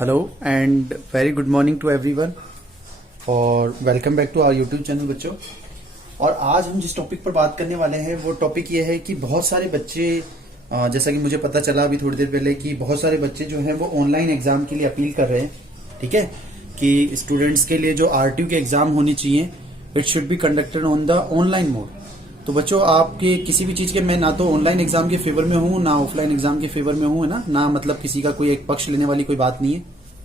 Hello and very good morning to everyone और welcome back to our YouTube channel बच्चों। और आज हम जिस टॉपिक पर बात करने वाले हैं वो टॉपिक ये है कि बहुत सारे बच्चे, जैसा कि मुझे पता चला अभी थोड़ी देर पहले कि बहुत सारे बच्चे जो हैं वो ऑनलाइन एग्जाम के लिए अपील कर रहे हैं। ठीक है कि स्टूडेंट्स के लिए जो आरटीयू के एग्जाम होनी चाहिए it should be conducted on the online mode. तो बच्चों आपके किसी भी चीज के, मैं ना तो ऑनलाइन एग्जाम के फेवर में हूँ ना ऑफलाइन एग्जाम के फेवर में हूँ, है ना मतलब किसी का कोई एक पक्ष लेने वाली कोई बात नहीं है।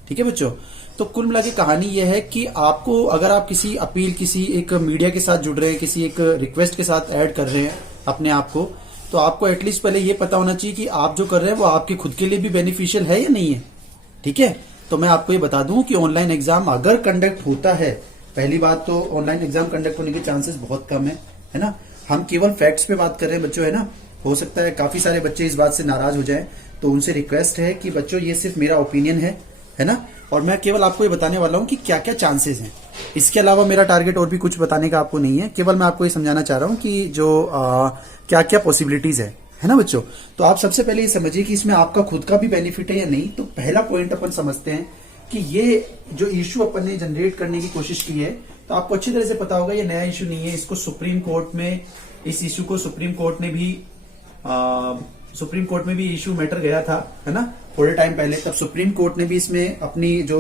ठीक है बच्चों, तो कुल मिला के कहानी यह है कि आपको अगर आप किसी अपील, किसी एक मीडिया के साथ जुड़ रहे हैं, किसी एक रिक्वेस्ट के साथ ऐड कर रहे हैं अपने आप को, तो आपको एटलीस्ट पहले ये पता होना चाहिए कि आप जो कर रहे हैं वो आपके खुद के लिए भी बेनिफिशियल है या नहीं है। ठीक है, तो मैं आपको ये बता दूं कि ऑनलाइन एग्जाम अगर कंडक्ट होता है, पहली बात तो ऑनलाइन एग्जाम कंडक्ट होने के चांसेस बहुत कम है ना। हम केवल फैक्ट्स पे बात कर रहे हैं बच्चों, है ना। हो सकता है काफी सारे बच्चे इस बात से नाराज हो जाएं, तो उनसे रिक्वेस्ट है कि बच्चों ये सिर्फ मेरा ओपिनियन है ना, और मैं केवल आपको ये बताने वाला हूं कि क्या क्या चांसेस हैं। इसके अलावा मेरा टारगेट और भी कुछ बताने का आपको नहीं है, केवल मैं आपको ये समझाना चाह रहा हूं कि जो क्या क्या पॉसिबिलिटीज है ना बच्चों। तो आप सबसे पहले ये समझिए कि इसमें आपका खुद का भी बेनिफिट है या नहीं। तो पहला पॉइंट अपन समझते हैं कि ये जो इश्यू अपन ने जनरेट करने की कोशिश की है, तो आपको अच्छी तरह से पता होगा ये नया इश्यू नहीं है। इसको सुप्रीम कोर्ट में, इस इश्यू को सुप्रीम कोर्ट में भी इश्यू मैटर गया था, है ना, थोड़े टाइम पहले। तब सुप्रीम कोर्ट ने भी इसमें अपनी जो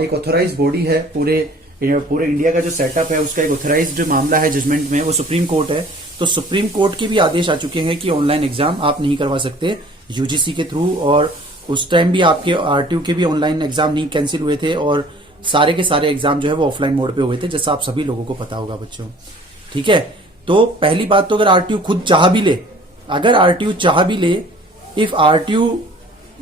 एक ऑथोराइज्ड बॉडी है, पूरे इंडिया का जो सेटअप है उसका एक ऑथोराइज्ड मामला है जजमेंट में, वो सुप्रीम कोर्ट है। तो सुप्रीम कोर्ट के भी आदेश आ चुके हैं कि ऑनलाइन एग्जाम आप नहीं करवा सकते यूजीसी के थ्रू। और उस टाइम भी आपके आरटीयू के भी ऑनलाइन एग्जाम नहीं कैंसिल हुए थे, और सारे के सारे एग्जाम जो है वो ऑफलाइन मोड पे हुए थे, जैसा आप सभी लोगों को पता होगा बच्चों। ठीक है, तो पहली बात तो अगर आरटीयू खुद चाह भी ले, अगर आरटीयू चाह भी ले, इफ आरटीयू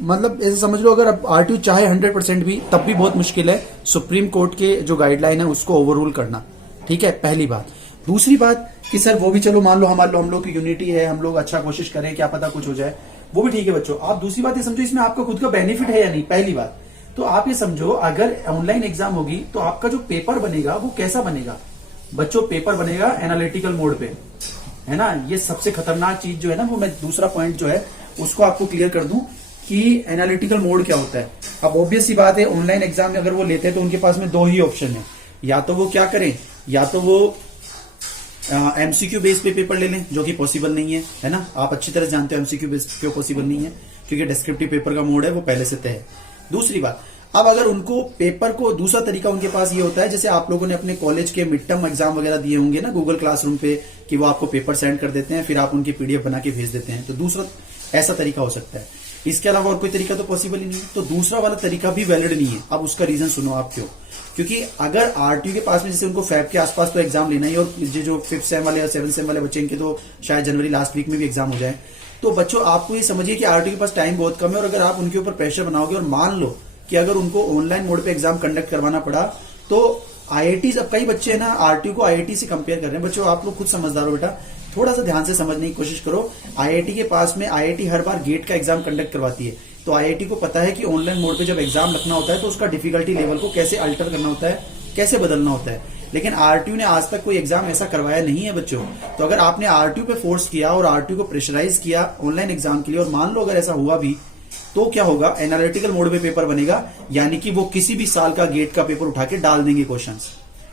मतलब ऐसे समझ लो, अगर आरटीयू चाहे 100% भी, तब भी बहुत मुश्किल है सुप्रीम कोर्ट के जो गाइडलाइन है उसको ओवररूल करना। ठीक है, पहली बात। दूसरी बात कि सर वो भी चलो मान लो हम लोग की यूनिटी है, हम लोग अच्छा कोशिश करें, क्या पता कुछ हो जाए, वो भी ठीक है बच्चों। आप दूसरी बात ये समझो इसमें आपका खुद का बेनिफिट है या नहीं। पहली बात तो आप ये समझो, अगर ऑनलाइन एग्जाम होगी तो आपका जो पेपर बनेगा वो कैसा बनेगा बच्चों। पेपर बनेगा एनालिटिकल मोड पे, है ना। ये सबसे खतरनाक चीज जो है ना, वो मैं दूसरा पॉइंट जो है उसको आपको क्लियर कर दूं कि एनालिटिकल मोड क्या होता है। अब ऑब्वियस सी बात है, ऑनलाइन एग्जाम में अगर वो लेते हैं तो उनके पास में दो ही ऑप्शन है, या तो वो क्या करें, या तो वो एमसीक्यू बेस पे पेपर ले लें, जो कि पॉसिबल नहीं है ना। आप अच्छी तरह जानते हो एमसीक्यू बेस क्यों पॉसिबल नहीं है, क्योंकि डिस्क्रिप्टिव पेपर का मोड है वो पहले से तय है। दूसरी बात, अब अगर उनको पेपर को, दूसरा तरीका उनके पास ये होता है, जैसे आप लोगों ने अपने कॉलेज के मिड टर्म एग्जाम वगैरह दिए होंगे ना गूगल क्लासरूम पे, कि वो आपको पेपर सेंड कर देते हैं, फिर आप उनकी पीडीएफ बना के भेज देते हैं। तो दूसरा ऐसा तरीका हो सकता है। इसके अलावा और कोई तरीका तो पॉसिबल ही नहीं है। तो दूसरा वाला तरीका भी वैलिड नहीं है। अब उसका रीजन सुनो आप क्यों। क्योंकि अगर आरटीयू के पास में, जैसे उनको फैब के आसपास तो एग्जाम लेना ही, और जो 5th सेम वाले और 7th सेम वाले बच्चे, इनके तो शायद जनवरी लास्ट वीक में भी एग्जाम हो जाए। तो बच्चों आपको ये समझिए कि आरटीयू के पास टाइम बहुत कम है, और अगर आप उनके ऊपर प्रेशर बनाओगे, और मान लो कि अगर उनको ऑनलाइन मोड पे एग्जाम कंडक्ट करवाना पड़ा, तो आईआईटी, अब कई बच्चे है ना आरटीयू को आईआईटी से कंपेयर कर रहे हैं। बच्चों आप लोग खुद समझदार हो बेटा, थोड़ा सा ध्यान से समझने की कोशिश करो। आईआईटी के पास में, आईआईटी हर बार गेट का एग्जाम कंडक्ट करवाती है, तो आईआईटी को पता है कि ऑनलाइन मोड पे जब एग्जाम रखना होता है तो उसका डिफिकल्टी लेवल को कैसे अल्टर करना होता है, कैसे बदलना होता है। लेकिन आरटीयू ने आज तक कोई एग्जाम ऐसा करवाया नहीं है बच्चों। तो अगर आपने आरटीयू पे फोर्स किया और आरटीयू को प्रेशराइज किया ऑनलाइन एग्जाम के लिए, और मान लो अगर ऐसा हुआ भी, तो क्या होगा, एनालिटिकल मोड पे पेपर बनेगा, यानी कि वो किसी भी साल का गेट का पेपर उठा के डाल देंगे क्वेश्चंस,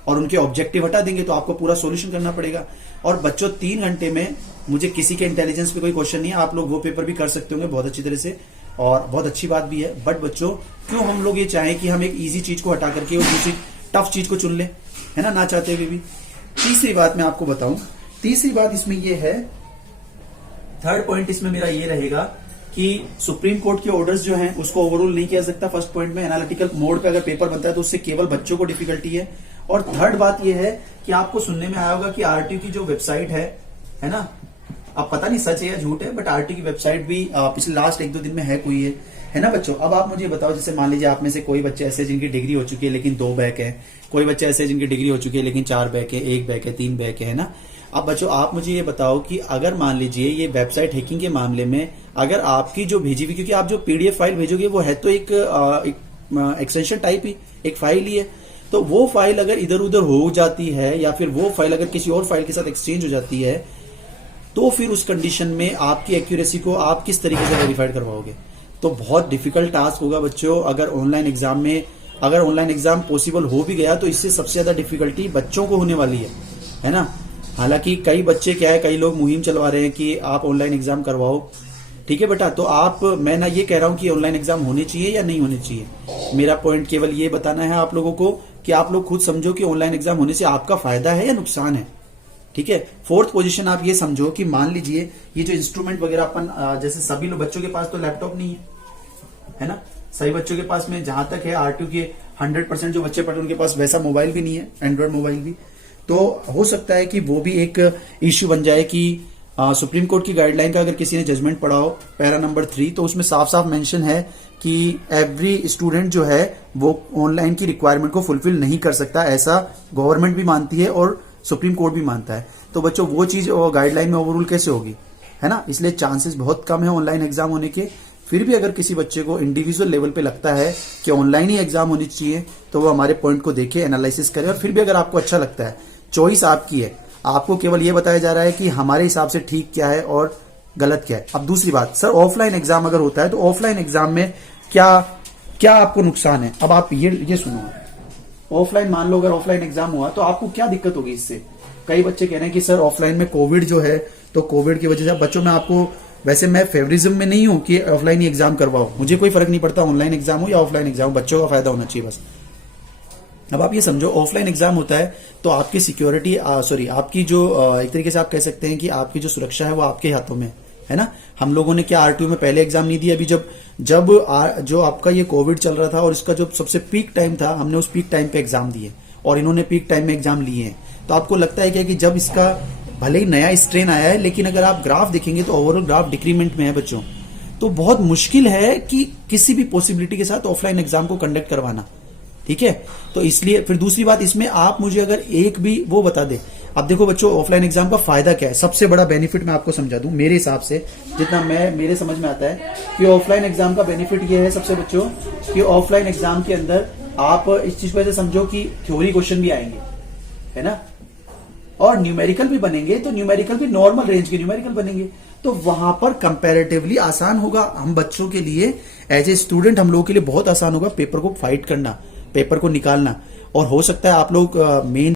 और उनके ऑब्जेक्टिव हटा देंगे, तो आपको पूरा सॉल्यूशन करना पड़ेगा। और बच्चों 3 घंटे में, मुझे किसी के इंटेलिजेंस पे कोई क्वेश्चन नहीं है, आप लोग वो पेपर भी कर सकते होंगे बहुत अच्छी तरह से, और बहुत अच्छी बात भी है। बट बच्चों क्यों हम लोग ये चाहें कि हम एक इजी चीज को हटा करके और दूसरी टफ चीज को चुन ले, है ना चाहते हुए भी। तीसरी बात मैं आपको बताऊं, तीसरी बात इसमें ये है, थर्ड पॉइंट इसमें मेरा ये रहेगा कि सुप्रीम कोर्ट के ऑर्डर्स जो हैं उसको ओवररूल नहीं किया सकता। फर्स्ट पॉइंट में एनालिटिकल मोड पे अगर पेपर बनता है तो उससे केवल बच्चों को डिफिकल्टी है। और थर्ड बात ये है कि आपको सुनने में आया होगा कि आरटीयू की जो वेबसाइट है ना, अब पता नहीं सच है या झूठ है, बट आरटीयू की वेबसाइट भी पिछले लास्ट 1-2 दिन में हैक हुई है ना बच्चों। अब आप मुझे बताओ, जैसे मान लीजिए आप में से कोई बच्चे ऐसे जिनकी डिग्री हो चुकी है लेकिन 2 बैक है, कोई बच्चे ऐसे जिनकी डिग्री हो चुकी है लेकिन 4 बैक है, 1 बैक है, 3 बैक है ना। अब बच्चों आप मुझे ये बताओ कि अगर मान लीजिए ये वेबसाइट हैकिंग के मामले में, अगर आपकी जो भेजी हुई, क्योंकि आप जो पीडीएफ फाइल भेजोगे वो है तो एक एक्सटेंशन टाइप ही, एक फाइल ही है, तो वो फाइल अगर इधर उधर हो जाती है, या फिर वो फाइल अगर किसी और फाइल के साथ एक्सचेंज हो जाती है, तो फिर उस कंडीशन में आपकी एक्यूरेसी को आप किस तरीके से वेरीफाइड करवाओगे। तो बहुत डिफिकल्ट टास्क होगा बच्चों। अगर ऑनलाइन एग्जाम पॉसिबल हो भी गया तो इससे सबसे ज्यादा डिफिकल्टी बच्चों को होने वाली है ना। हालांकि कई बच्चे क्या है, कई लोग मुहिम चलवा रहे हैं कि आप ऑनलाइन एग्जाम करवाओ, ठीक है बेटा। तो मैं ना ये कह रहा हूं कि ऑनलाइन एग्जाम होने चाहिए या नहीं होने चाहिए। मेरा पॉइंट केवल ये बताना है आप लोगों को कि आप लोग खुद समझो कि ऑनलाइन एग्जाम होने से आपका फायदा है या नुकसान है, ठीक है। फोर्थ पोजीशन आप ये समझो कि मान लीजिए ये जो इंस्ट्रूमेंट वगैरह अपन, जैसे सभी लोग बच्चों के पास तो लैपटॉप नहीं है ना, सही बच्चों के पास में जहां तक है आरटीयू के 100% जो बच्चे पढ़े उनके पास वैसा मोबाइल भी नहीं है, एंड्रॉइड मोबाइल भी। तो हो सकता है कि वो भी एक इश्यू बन जाए कि सुप्रीम कोर्ट की गाइडलाइन का अगर किसी ने जजमेंट पढ़ा हो पैरा नंबर 3, तो उसमें साफ साफ मेंशन है कि एवरी स्टूडेंट जो है वो ऑनलाइन की रिक्वायरमेंट को फुलफिल नहीं कर सकता, ऐसा गवर्नमेंट भी मानती है और सुप्रीम कोर्ट भी मानता है। तो बच्चों वो चीज गाइडलाइन में ओवररूल कैसे होगी, है ना। इसलिए चांसेस बहुत कम है ऑनलाइन एग्जाम होने के। फिर भी अगर किसी बच्चे को इंडिविजुअल लेवल पे लगता है कि ऑनलाइन ही एग्जाम होनी चाहिए तो वो हमारे पॉइंट को देखे, एनालिसिस करे, और फिर भी अगर आपको अच्छा लगता है, चॉइस आपकी है, आपको केवल ये बताया जा रहा है कि हमारे हिसाब से ठीक क्या है और गलत क्या है। अब दूसरी बात, सर ऑफलाइन एग्जाम अगर होता है तो ऑफलाइन एग्जाम में क्या आपको नुकसान है। अब आप ये सुनो, ऑफलाइन मान लो अगर ऑफलाइन एग्जाम हुआ तो आपको क्या दिक्कत होगी इससे। कई बच्चे कह रहे हैं कि सर ऑफलाइन में कोविड जो है, तो कोविड की वजह से बच्चों में आपको, वैसे मैं फेवरिज्म में नहीं हूं कि ऑफलाइन ही एग्जाम करवाओ, मुझे कोई फर्क नहीं पड़ता ऑनलाइन एग्जाम हो या ऑफलाइन एग्जाम, बच्चों का फायदा होना चाहिए बस। अब आप ये समझो ऑफलाइन एग्जाम होता है तो आपकी सिक्योरिटी आपकी जो एक तरीके से आप कह सकते हैं कि आपकी जो सुरक्षा है वो आपके हाथों में है ना। हम लोगों ने क्या आरटीयू में पहले एग्जाम नहीं दिया, अभी जब जो आपका ये कोविड चल रहा था और इसका जो सबसे पीक टाइम था, हमने उस पीक टाइम पे एग्जाम दिए और इन्होंने पीक टाइम में एग्जाम लिए हैं। तो आपको लगता है क्या कि जब इसका भले ही नया स्ट्रेन आया है, लेकिन अगर आप ग्राफ देखेंगे तो ओवरऑल ग्राफ डिक्रीमेंट में है बच्चों। तो बहुत मुश्किल है कि किसी भी पॉसिबिलिटी के साथ ऑफलाइन एग्जाम को कंडक्ट करवाना, ठीक है। तो इसलिए फिर दूसरी बात, इसमें आप मुझे अगर एक भी वो बता दे। अब देखो बच्चों, ऑफलाइन एग्जाम का फायदा क्या है, सबसे बड़ा बेनिफिट मैं आपको समझा दूं मेरे हिसाब से, जितना मेरे समझ में आता है कि ऑफलाइन एग्जाम का बेनिफिट ये है सबसे बच्चों कि ऑफलाइन एग्जाम के अंदर आप इस चीज को ऐसे समझो कि थ्योरी क्वेश्चन भी आएंगे, है ना, और न्यूमेरिकल भी बनेंगे, तो न्यूमेरिकल भी नॉर्मल रेंज के न्यूमेरिकल बनेंगे, तो वहां पर कंपैरेटिवली आसान होगा हम बच्चों के लिए, एज ए स्टूडेंट हम लोगों के लिए बहुत आसान होगा पेपर को फाइट करना, पेपर को निकालना। और हो सकता है आप लोग मेन